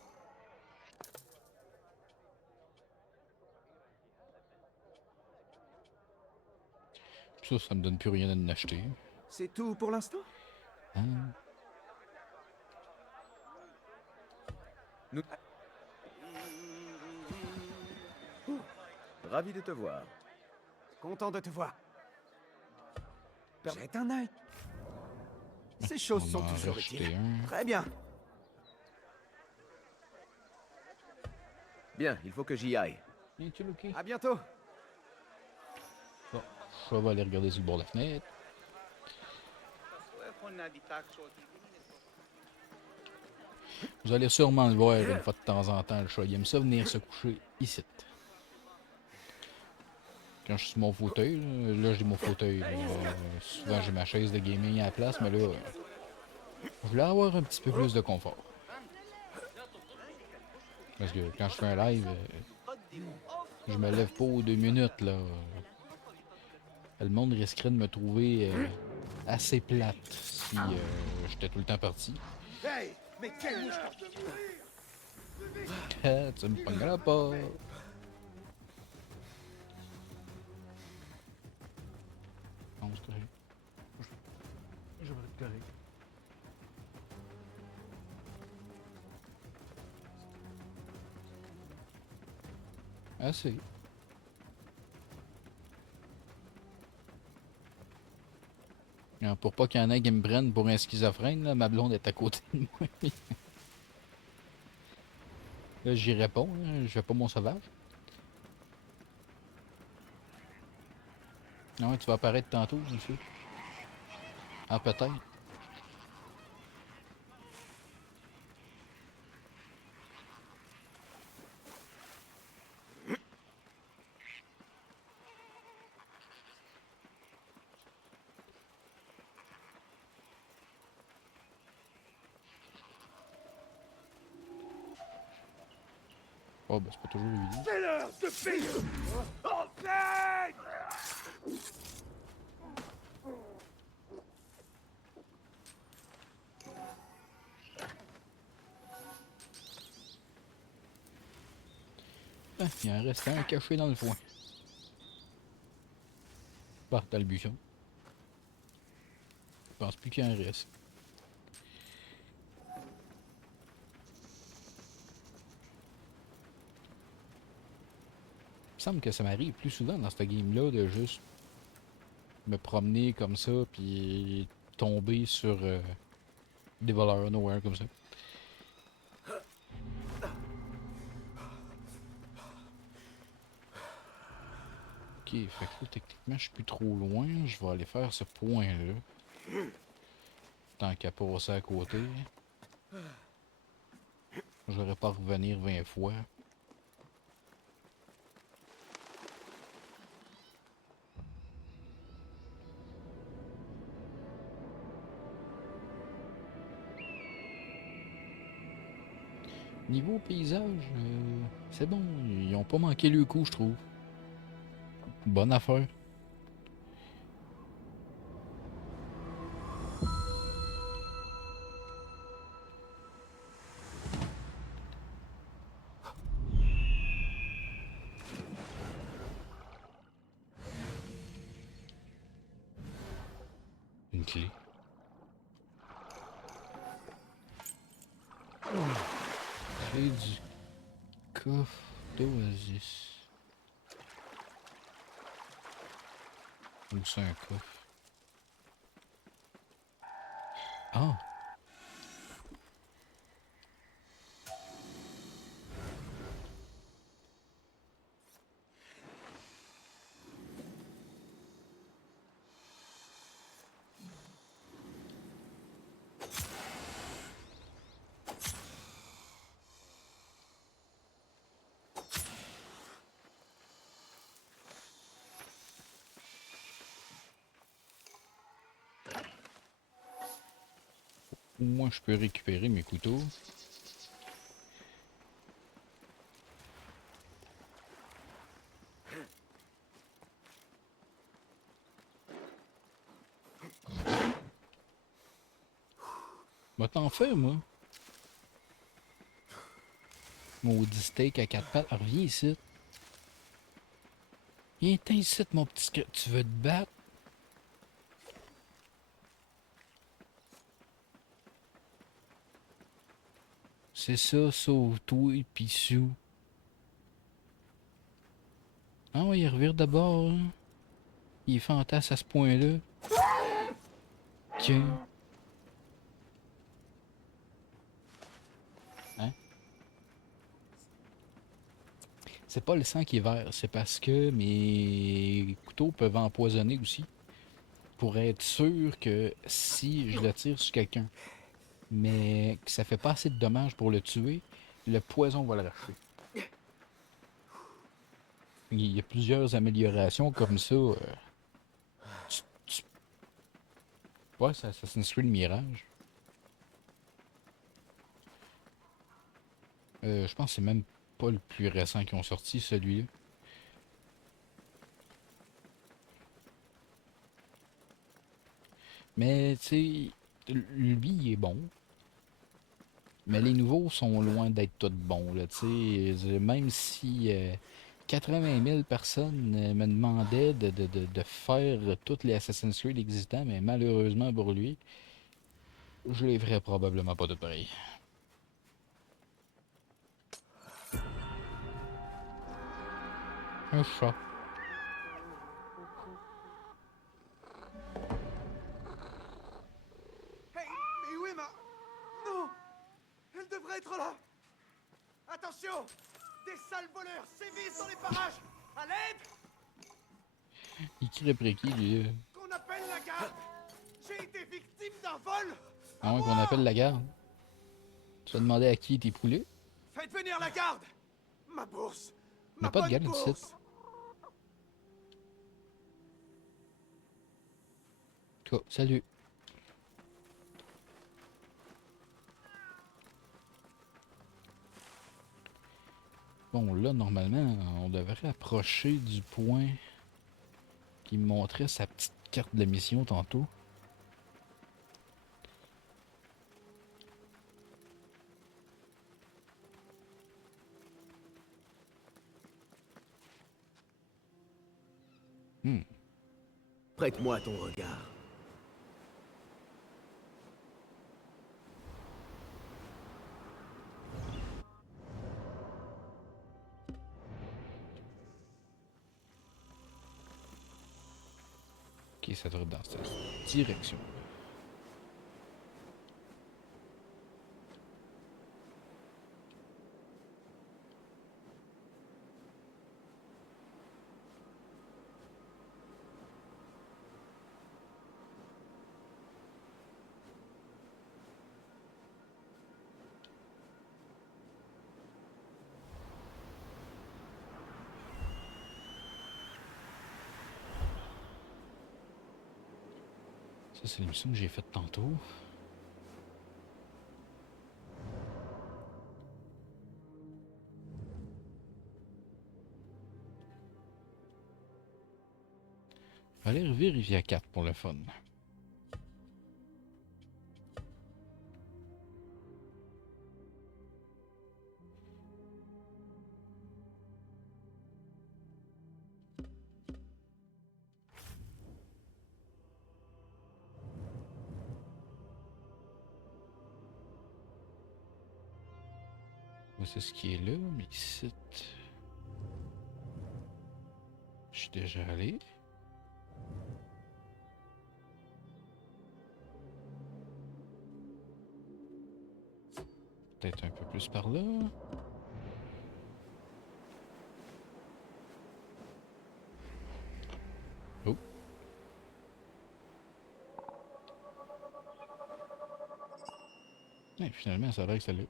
Ça me donne plus rien à en acheter. C'est tout pour l'instant? Hein? Ravi de te voir. Content de te voir. Jette un œil. Ces choses On sont va en toujours racheter utiles. un. Très bien. Bien, il faut que j'y aille. Es-tu ok? À bientôt. Bon, je vais aller regarder sur le bord de la fenêtre. Vous allez sûrement le voir une fois de temps en temps, le chat. Il aime ça venir se coucher ici. Quand je suis sur mon fauteuil, là j'ai mon fauteuil. Souvent j'ai ma chaise de gaming à la place, mais là, Je voulais avoir un petit peu plus de confort. Parce que quand je fais un live, je me lève pas aux 2 minutes, là. Le monde risquerait de me trouver assez plate si j'étais tout le temps parti. Hey, mais quel mouche! Tu me pogneras pas. Non, c'est correct. Je vais être correct. Assez. Alors, pour pas qu'il y en ait qui me prennent pour un schizophrène, là, ma blonde est à côté de moi. Là, j'y réponds, là, je fais pas mon sauvage. Non, tu vas apparaître tantôt, monsieur. Ah, peut-être. Oh, ben, c'est pas toujours évident. C'est l'heure de payer! Enseigne! Ah, il en reste un caché dans le foin. Bah, dans le buisson. Je pense plus qu'il en reste. Il me semble que ça m'arrive plus souvent dans cette game-là de juste me promener comme ça puis tomber sur des voleurs nowhere comme ça. Ok, fait que là, techniquement, je suis plus trop loin. Je vais aller faire ce point-là. Tant qu'à passer à côté. Je n'aurais pas revenir 20 fois. Niveau paysage, c'est bon. Ils ont pas manqué le coup, je trouve. Bonne affaire. Une clé. Clé du coffre d'Oasis. Où c'est un coffre? Ah! Moi, je peux récupérer mes couteaux. Va t'en faire, moi. Maudit steak à 4 pattes. Reviens ici. Viens t'en ici, mon petit squelette. Tu veux te battre? C'est ça, sauve-toi et pis sous. Ah ouais, il revire d'abord, hein. Il est fantasme à ce point-là. Tiens. Hein? C'est pas le sang qui est vert, c'est parce que mes couteaux peuvent empoisonner aussi. Pour être sûr que si je le tire sur quelqu'un, mais que ça fait pas assez de dommages pour le tuer, le poison va le racheter. Il y a plusieurs améliorations comme ça. Ouais, c'est Assassin's Creed Mirage. Je pense que c'est même pas le plus récent qu'ils ont sorti, celui-là. Mais, tu sais, lui, il est bon. Mais les nouveaux sont loin d'être tous bons, là, tu sais. Même si 80 000 personnes me demandaient de faire tous les Assassin's Creed existants, mais malheureusement pour lui, je les ferais probablement pas de pareil. Un chat. Hey, mais où est ma... Non! Elle devrait être là! Attention! Des sales voleurs sévissent dans les parages! À l'aide! Il crie après qui, lui? Qu'on appelle la garde! J'ai été victime d'un vol! À moins qu'on appelle la garde. Tu vas demander à qui tes poulets? Faites venir la garde! Ma bourse! On n'a Ma pas de bonne garde ici. bourse! Oh, salut. Bon, là, normalement, on devrait approcher du point qui me montrait sa petite carte de mission tantôt. Prête-moi ton regard. Ok, ça devrait être dans cette direction. Ça, c'est l'émission que j'ai faite tantôt. Aller vérifier à 4 pour le fun. C'est ce qui est là, mais ici... Je suis déjà allé. Peut-être un peu plus par là. Oh. Et finalement, ça a l'air que c'est là.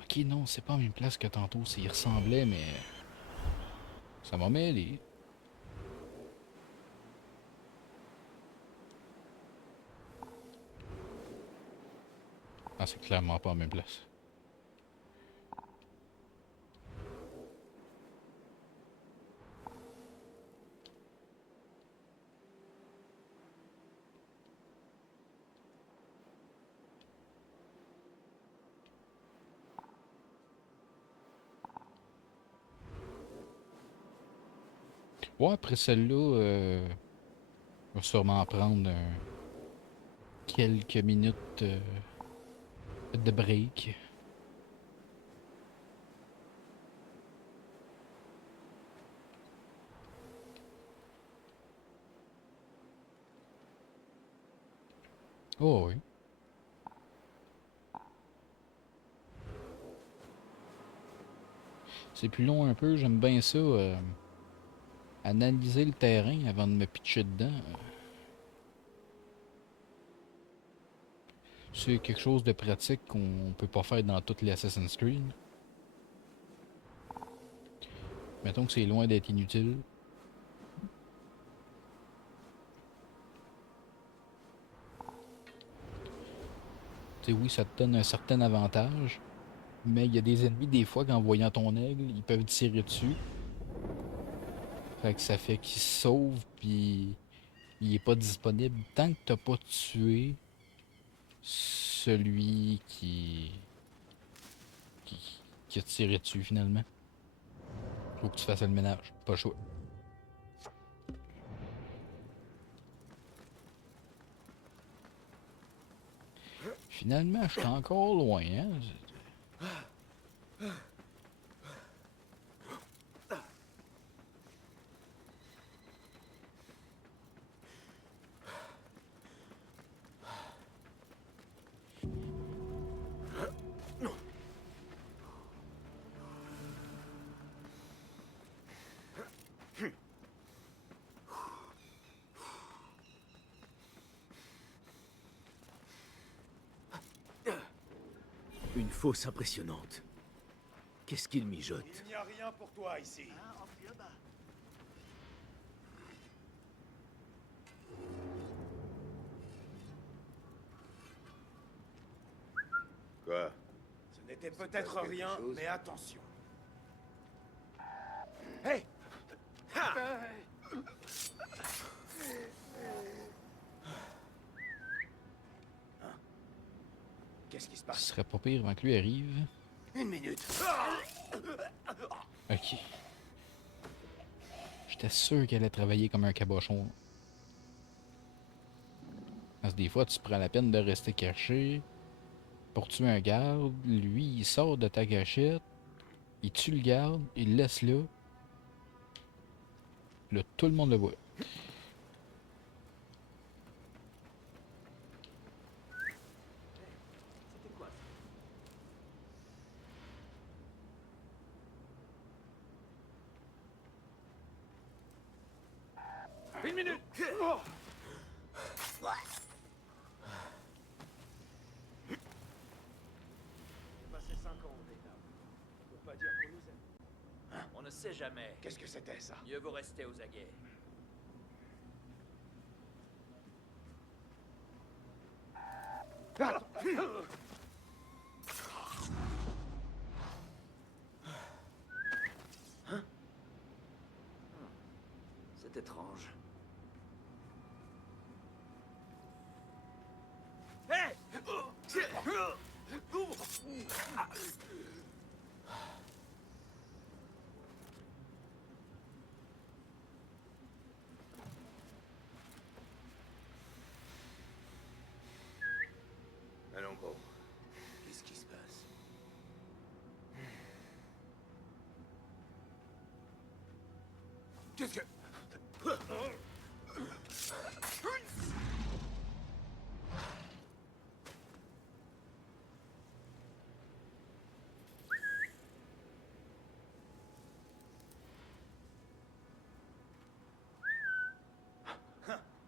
Ok, non, c'est pas la même place que tantôt. Il ressemblait, mais... Ça m'a mêlé. Ah, c'est clairement pas la même place. Ouais, après celle-là, on va sûrement prendre quelques minutes de break. Oh oui. C'est plus long un peu, j'aime bien ça. Analyser le terrain avant de me pitcher dedans. C'est quelque chose de pratique qu'on peut pas faire dans toutes les Assassin's Creed. Mettons que c'est loin d'être inutile. Tu sais, oui, ça te donne un certain avantage, mais il y a des ennemis, des fois, qu'en voyant ton aigle, ils peuvent tirer dessus. Fait que ça fait qu'il se sauve, puis il est pas disponible tant que t'as pas tué celui qui a tiré dessus, finalement. Faut que tu fasses le ménage. Pas le choix. Finalement, je suis encore loin, hein? Une fosse impressionnante. Qu'est-ce qu'il mijote? Il n'y a rien pour toi ici. Quoi? Ce n'était peut-être rien, mais attention. Hé! Qu'est-ce qui se Ce passe? serait pas pire avant que lui arrive. Une minute. Ok. J'étais sûr qu'elle allait travailler comme un cabochon. Parce que des fois, tu prends la peine de rester caché pour tuer un garde. Lui, il sort de ta cachette. Il tue le garde. Il le laisse là. Là, tout le monde le voit. Une minute. Passé 5 ans au Vietnam. On peut pas dire qu'on nous aime. On ne sait jamais. Qu'est-ce que c'était ça? Mieux vaut rester aux aguets. Attends. C'est étrange. Hé! Allons, gros. Qu'est-ce qui se passe? Qu'est-ce que...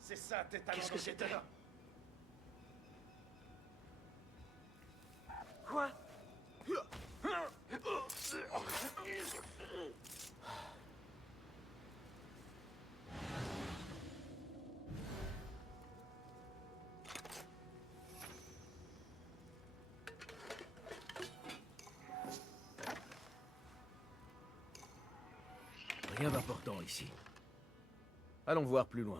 C'est ça, tes talents. Qu'est-ce que c'était? Quoi? Rien d'important ici. Allons voir plus loin.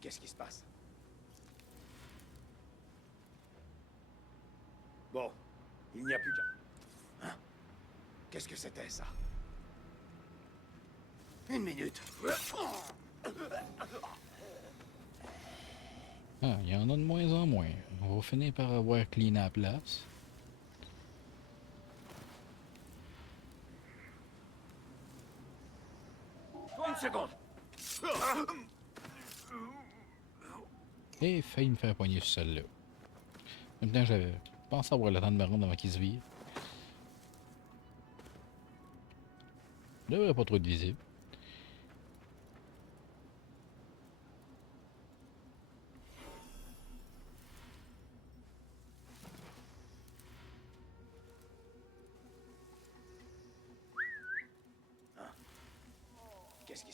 Qu'est-ce qui se passe? Bon, il n'y a plus qu'à... Hein? Qu'est-ce que c'était, ça? Une minute. Ah, il y en a de moins en moins. On va finir par avoir clean à la place. Une seconde. Et failli me faire poigner sur celle-là. En même temps, j'avais pensé avoir le temps de me rendre avant qu'il se vire. Il devrait pas trop être visible.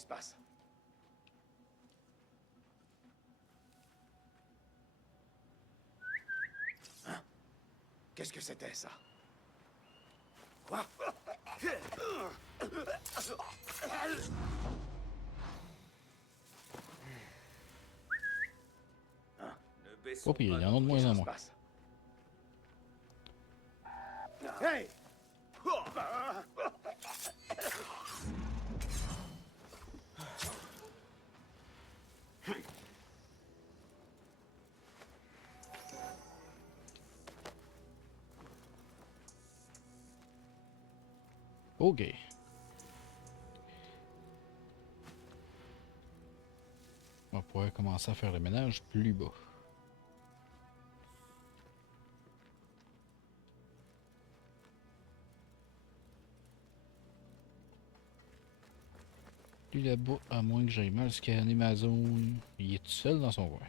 se passe? Hein? Qu'est-ce que c'était, ça? Quoi? Ne baissons Oh, puis il pas y en a de moins en Qu'est-ce qui se moins. passe? Hey! Ok. On va pouvoir commencer à faire le ménage plus bas. Lui là-bas, à moins que j'aille mal scanner ma zone, il est tout seul dans son coin.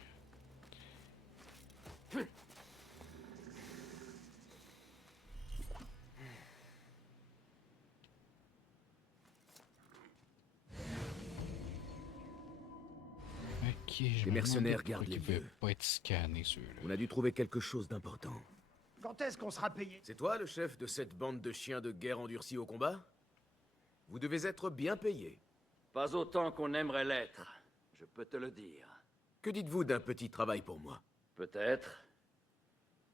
Ok, je Les me mercenaires demandais pourquoi gardent les ils pouvaient vieux. pas être scannés ceux-là. On a dû trouver quelque chose d'important. Quand est-ce qu'on sera payé? C'est toi le chef de cette bande de chiens de guerre endurcis au combat? Vous devez être bien payé. Pas autant qu'on aimerait l'être, je peux te le dire. Que dites-vous d'un petit travail pour moi? Peut-être.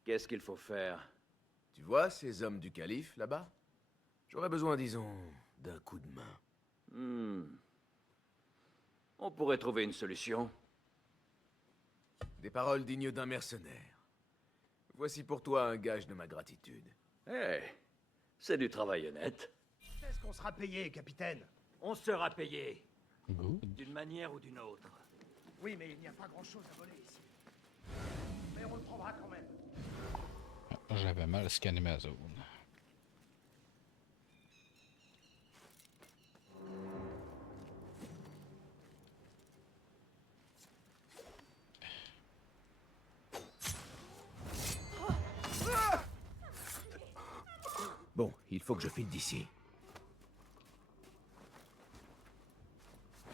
Qu'est-ce qu'il faut faire? Tu vois ces hommes du calife, là-bas? J'aurais besoin, disons, d'un coup de main. On pourrait trouver une solution. Des paroles dignes d'un mercenaire. Voici pour toi un gage de ma gratitude. Eh, c'est du travail honnête. Quand est-ce qu'on sera payé, capitaine? On sera payé, Good. d'une manière ou d'une autre. Oui, mais il n'y a pas grand-chose à voler ici. Mais on le prendra quand même. Ah, j'avais mal scanné ma zone. Bon, il faut que je file d'ici.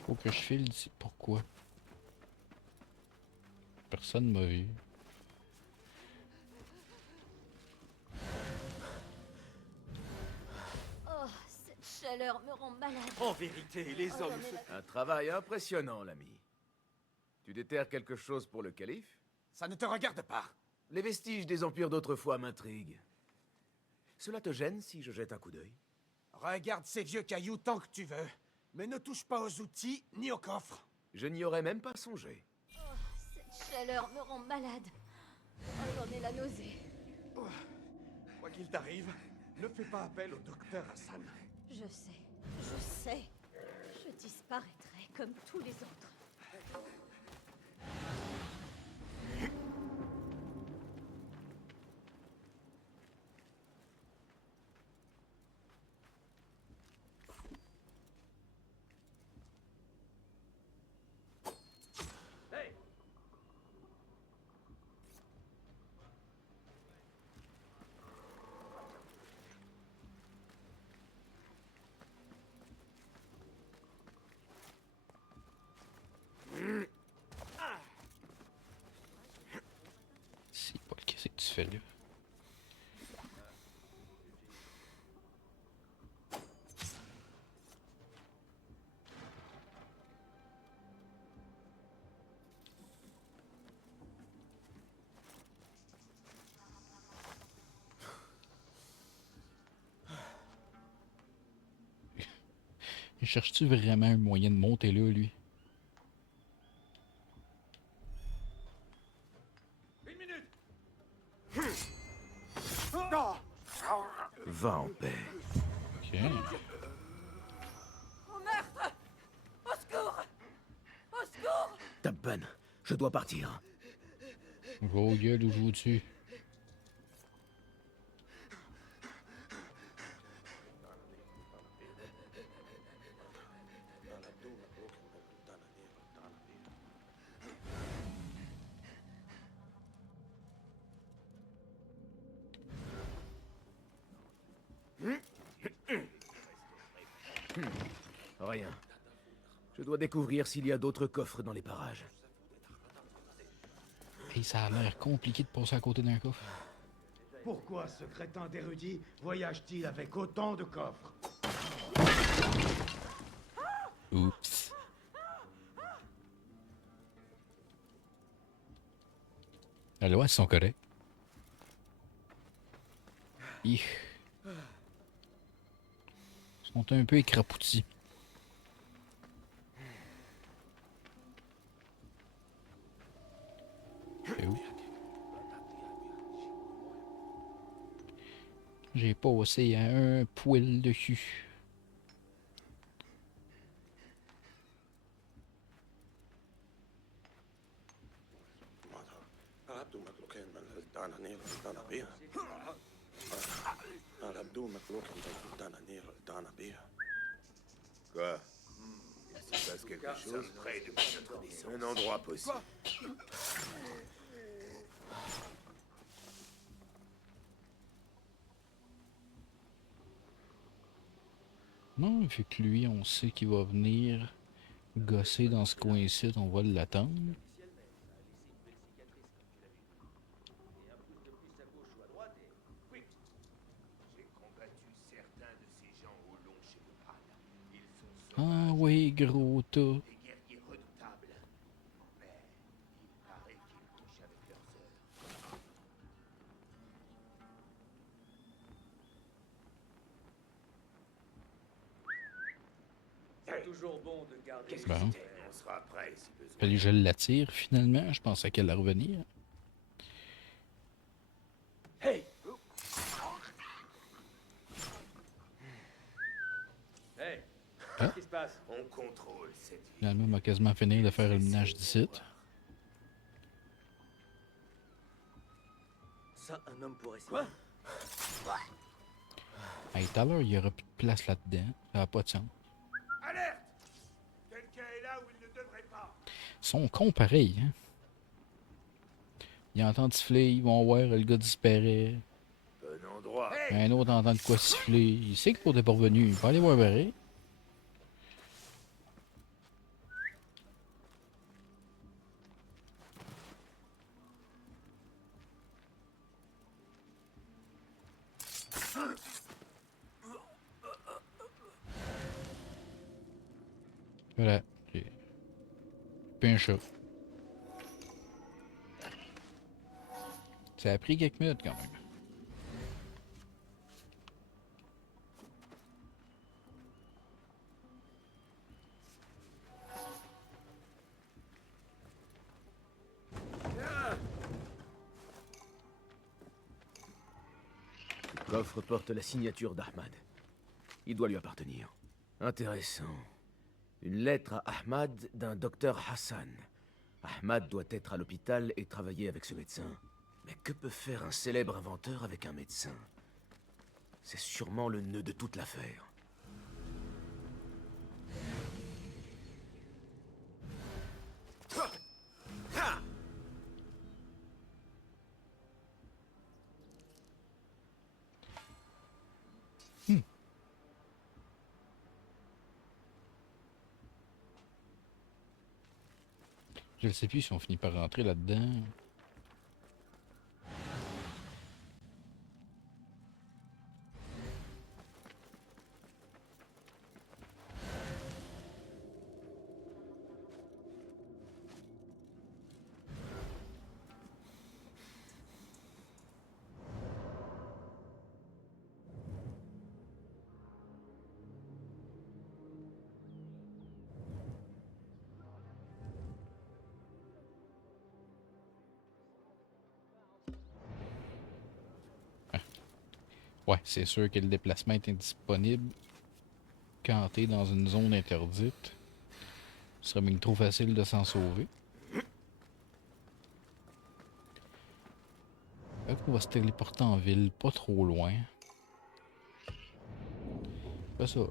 Faut que je file d'ici. Pourquoi? Personne m'a vu. Oh, cette chaleur me rend malade. En vérité, les Oh, hommes j'en ai se... la- Un travail impressionnant, l'ami. Tu déterres quelque chose pour le calife? Ça ne te regarde pas. Les vestiges des empires d'autrefois m'intriguent. Cela te gêne si je jette un coup d'œil? Regarde ces vieux cailloux tant que tu veux. Mais ne touche pas aux outils ni au coffre. Je n'y aurais même pas songé. Cette chaleur me rend malade. Oh, j'en ai la nausée. Quoi qu'il t'arrive, ne fais pas appel au docteur Hassan. Je sais. Je disparaîtrai comme tous les autres. Hey! Si, Paul, qu'est-ce que tu fais là? Cherches-tu vraiment un moyen de monter là, lui? Une minute! Va en paix. Ok. Oh meurtre! Au secours! Au secours! Tabban, je dois partir. Gros gueule ou joues-tu? Rien. Je dois découvrir s'il y a d'autres coffres dans les parages. Et ça a l'air compliqué de passer à côté d'un coffre. Pourquoi ce crétin d'érudit voyage-t-il avec autant de coffres? Oups. La loi, ils sont corrects. Ils sont un peu écrapoutis. C'est où? J'ai passé à un poil dessus. Quoi? Il se passe quelque chose? Près depuis notre naissance. Un endroit possible. Non, vu que lui, on sait qu'il va venir gosser dans ce coin-ci, on va l'attendre. J'ai combattu certains de ces gens au long chez le Prada. Ils sont Ah oui, gros tas. des guerriers redoutables. Mais il paraît qu'ils couchent avec leurs heures. C'est toujours bon de garder. Qu'est-ce que Bon. c'était? On sera prêt si besoin. Fallait que je l'attire finalement. Je pensais qu'elle allait revenir. Hey! Hey! Qu'est-ce qui se passe? On contrôle cette ville. Finalement, on m'a quasiment fini de faire le ménage d'ici. Ça, un homme pourrait Quoi? Hey, tout à l'heure, il y aura plus de place là-dedans. Ça n'a pas de sens. Alerte! Quelqu'un est là où il ne devrait pas. Ils sont cons pareils, hein. Ils entendent siffler, ils vont voir, le gars disparaît. Bon endroit. Un autre entend de quoi siffler. Il sait que pour des parvenus, il va aller voir pareil. Voilà. J'ai puis un chat. Ça a pris quelques minutes quand même. Le coffre porte la signature d'Ahmad. Il doit lui appartenir. Intéressant. Une lettre à Ahmad d'un docteur Hassan. Ahmad doit être à l'hôpital et travailler avec ce médecin. Mais que peut faire un célèbre inventeur avec un médecin? C'est sûrement le nœud de toute l'affaire. Je ne sais plus si on finit par rentrer là-dedans. Ouais, c'est sûr que le déplacement est indisponible quand t'es dans une zone interdite. Ce serait bien trop facile de s'en sauver. Fait qu'on va se téléporter en ville, pas trop loin. C'est ça.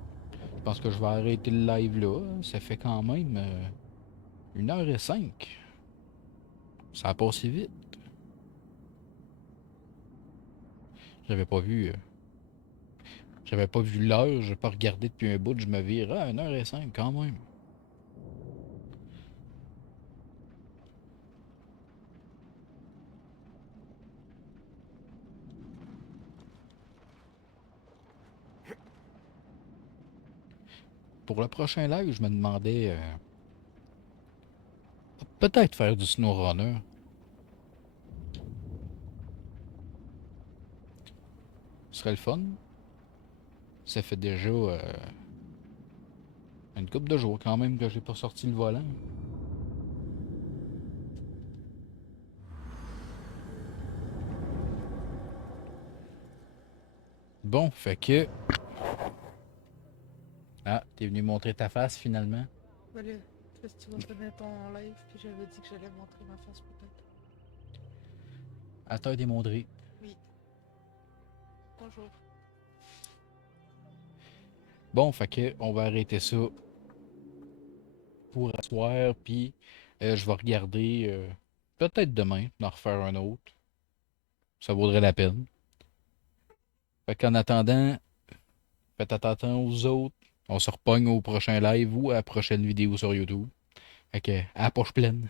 Je pense que je vais arrêter le live là. Ça fait quand même 1h05. Ça a passé vite. J'avais pas vu. J'avais pas vu l'heure, j'ai pas regardé depuis un bout, je me vire. Ah, 1h05 quand même. pour le prochain live, je me demandais peut-être faire du SnowRunner. Ce serait le fun. Ça fait déjà une couple de jours quand même que j'ai pas sorti le volant. Bon, fait que... Ah, t'es venu montrer ta face finalement? Ben là, est-ce que tu vas finir ton live, puis j'avais dit que j'allais montrer ma face peut-être. À t'as démontré. Oui. Bonjour. Bon, fait que on va arrêter ça pour asseoir, puis je vais regarder peut-être demain d'en refaire un autre. Ça vaudrait la peine. Fait qu'en attendant, faites attention aux autres. On se repogne au prochain live ou à la prochaine vidéo sur YouTube. Fait que à la poche pleine.